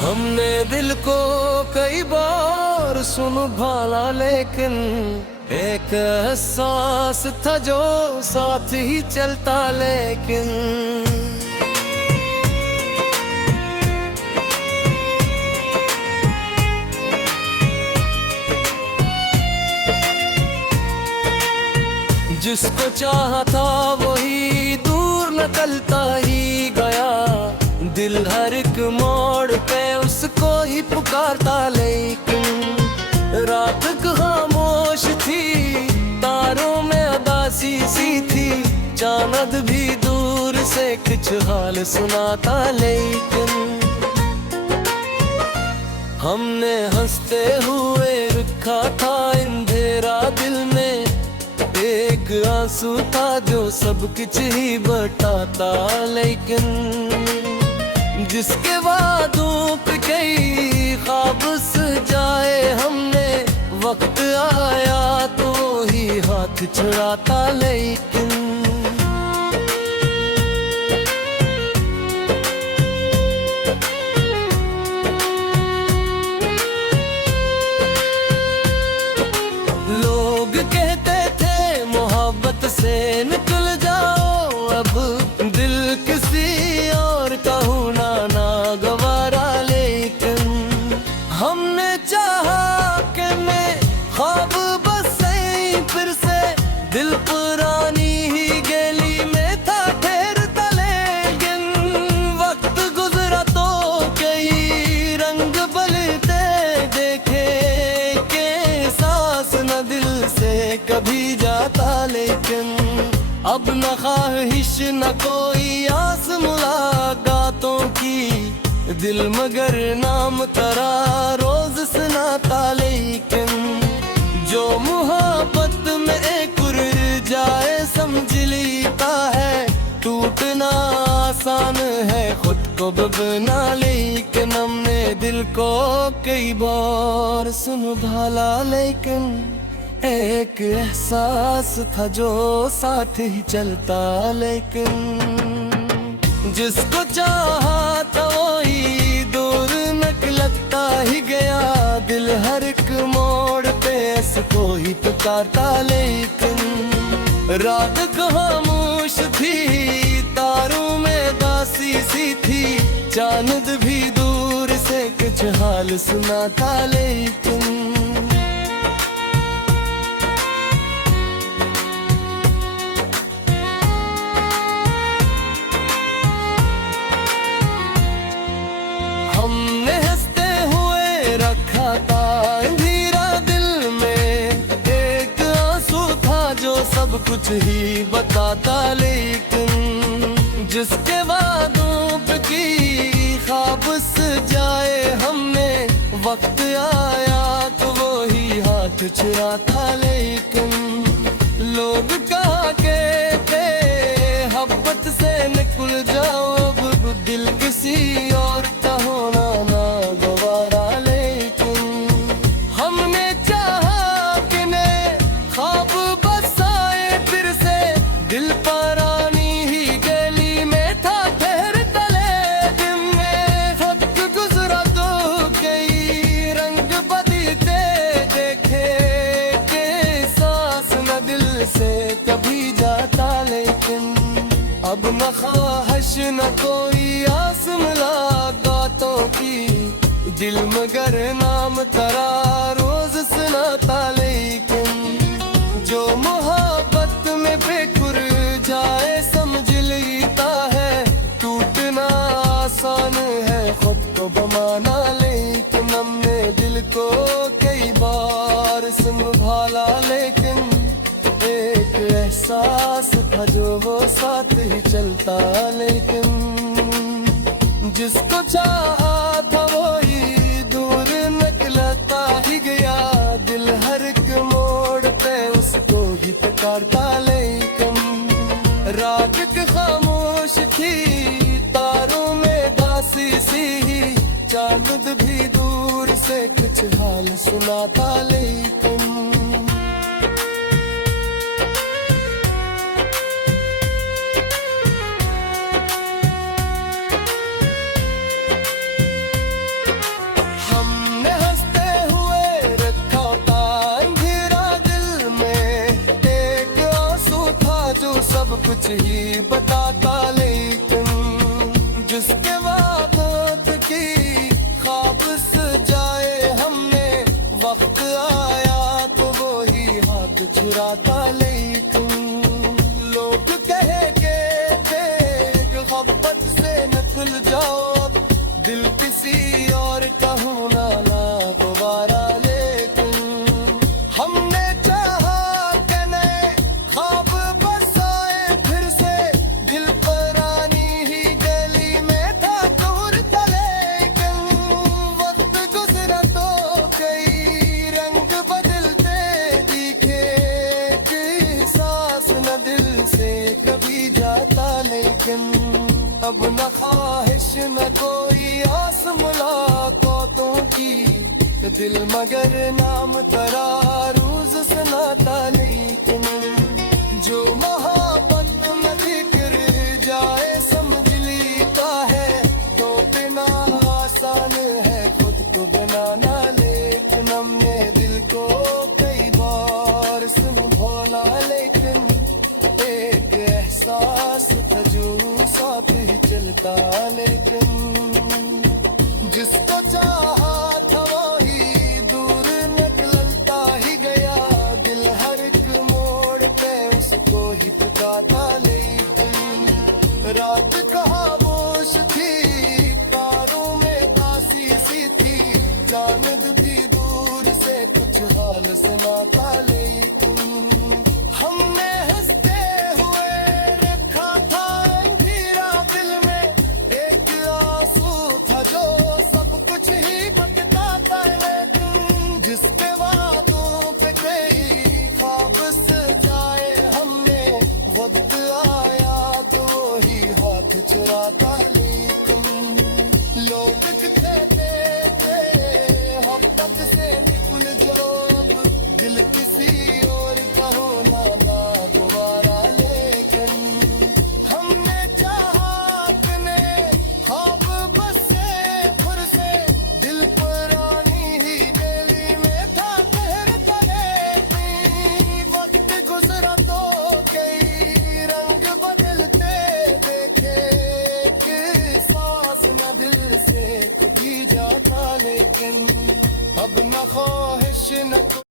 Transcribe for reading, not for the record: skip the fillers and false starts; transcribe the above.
हमने दिल को कई बार सुन भाला, लेकिन एक एहसास था जो साथ ही चलता। लेकिन जिसको चाहा था वही दूर निकलता ही गया। दिल हर एक मोड़ पे उसको ही पुकारता। लेकिन रात खामोश थी, तारों में उदासी सी थी, चांद भी दूर से कुछ हाल सुनाता। लेकिन हमने हंसते हुए रखा था अंधेरा दिल में, एक आंसू था जो सब कुछ ही बताता। लेकिन जिसके वादों पे कई ख्वाब सजाए हमने, वक्त आया तो ही हाथ छुड़ाता। लेकिन लोग कहते थे मोहब्बत से निकल जाओ, अब दिल किसी और का होना ना गवारा। लेकिन हमने चाहा कि मैं ख्वाब बसे फिर से, दिल पुरानी ही गली में था ठहरता। लेकिन वक्त गुजरा तो कई रंग बदलते देखे, के सांस न दिल से कभी जाता। लेकिन अब न ख्वाहिश न कोई आस मुलाकातों की, दिल मगर नाम तेरा रोज सुनाता। लेकिन जो मोहब्बत में एक उड़ जाए समझ लेता है, टूटना आसान है खुद को बना। लेकिन हमने दिल को कई बार संभाला, लेकिन एक एहसास था जो साथ ही चलता। लेकिन जिसको चाहा था वही दूर निकलता ही गया। दिल हर एक मोड़ पे इसको ही पुकारता। लेकिन रात खामोश थी, तारों में दासी सी थी, चांद भी दूर से कुछ हाल सुनाता। लेकिन हमने हंसते हुए रखा था अंधेरा दिल में, एक आंसू था जो सब कुछ ही बताता। लेकिन जिसके वादों पे की ख्वाब सजाए हमने, वक्त आया तो वो ही हाथ छुड़ाता। लेकिन लोग कहा के थे मोहब्बत से निकल जाओ, अब दिल किसी और का होना ना गवारा। लेकिन हमने चाहा कि नए ख्वाब बसाए फिर से, दिल पुरानी ही गली में था ठहरता। लेकिन वक्त गुजरा तो कई रंग बदलते देखे, के सांस न दिल से कभी जाता। लेकिन अब न ख्वाहिश न कोई आस मुलाकातों की, दिल मगर नाम तेरा रोज सुनाता। लेकिन जो मोहब्बत में बेखुर जाए समझ लेता है, टूटना आसान है खुद को बमाना। लेकिन हमने दिल को कई बार संभाला, लेकिन एक एहसास था जो वो साथ ही चलता। लेकिन जिसको चाहा था वही दूर निकलता ही गया। दिल हर एक मोड़ पे उसको ही पुकारता। लेकिन रात खामोश थी, तारों में दासी सी, चांद भी दूर से कुछ हाल सुनाता। लेकिन कुछ ही बताता, लेकिन जिसके वादत की ख्वाब सजाए हमने, वक्त आया तो वो ही हाथ चुराता। लेकिन लोग कहेंगे थे मोहब्बत से निकल जाओ, दिल किसी और का होना ना दोबारा। लेकिन हमने चाहा कि नए ख्वाब बसाए फिर से, दिल पुरानी ही गली में था दूर था। लेकिन वक्त गुजरा तो कई रंग बदलते दिखे, कि सांस न दिल से कभी जाता। लेकिन अब न ख्वाहिश न कोई आस मुलाकातों की, दिल मगर नाम तरा रोज सुनाता। लेकिन जो मोहब्बत में बिखर जाए समझ लीता है, तो बिना आसान है खुद को बनाना। लेकिन हमने दिल को कई बार सुन भोला, लेकिन एक एहसास था जो साथ ही चलता। लेकिन जिसको चाहा था वही दूर निकलता ही गया, दिल हर एक मोड़ पे उसको ही पुकारता। लेकिन रात खामोश थी, तारों में दासी सी थी, जान दुखी दूर से कुछ हाल सुनाता। लेकिन हमने हंसते हुए रखा था अंधेरा दिल में, एक आंसू था जो सब कुछ ही बताता। लेकिन जिसके वादों पे कई ख्वाब सजाए हमने, वक्त आया तो ही हाथ चुराता।